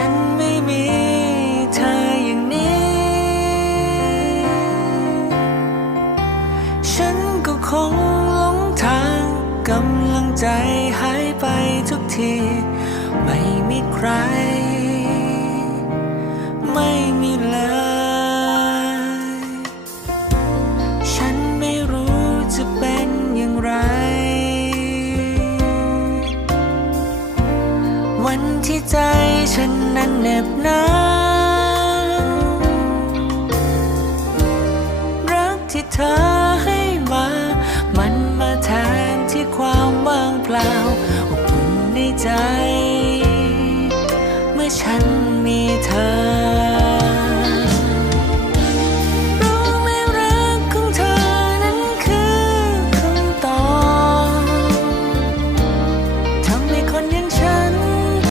ฉันไม่มีเธออย่างนี้ ฉันก็คงหลงทางกำลังใจหายไปทุกที ไม่มีใคร ไม่มีแลย วันที่ใจฉันนั้นเหน็บหนาวรักที่เธอให้มา มันมาแทนที่ความว่างเปล่าอบอุ่นในใจ เมื่อฉันมีเธอ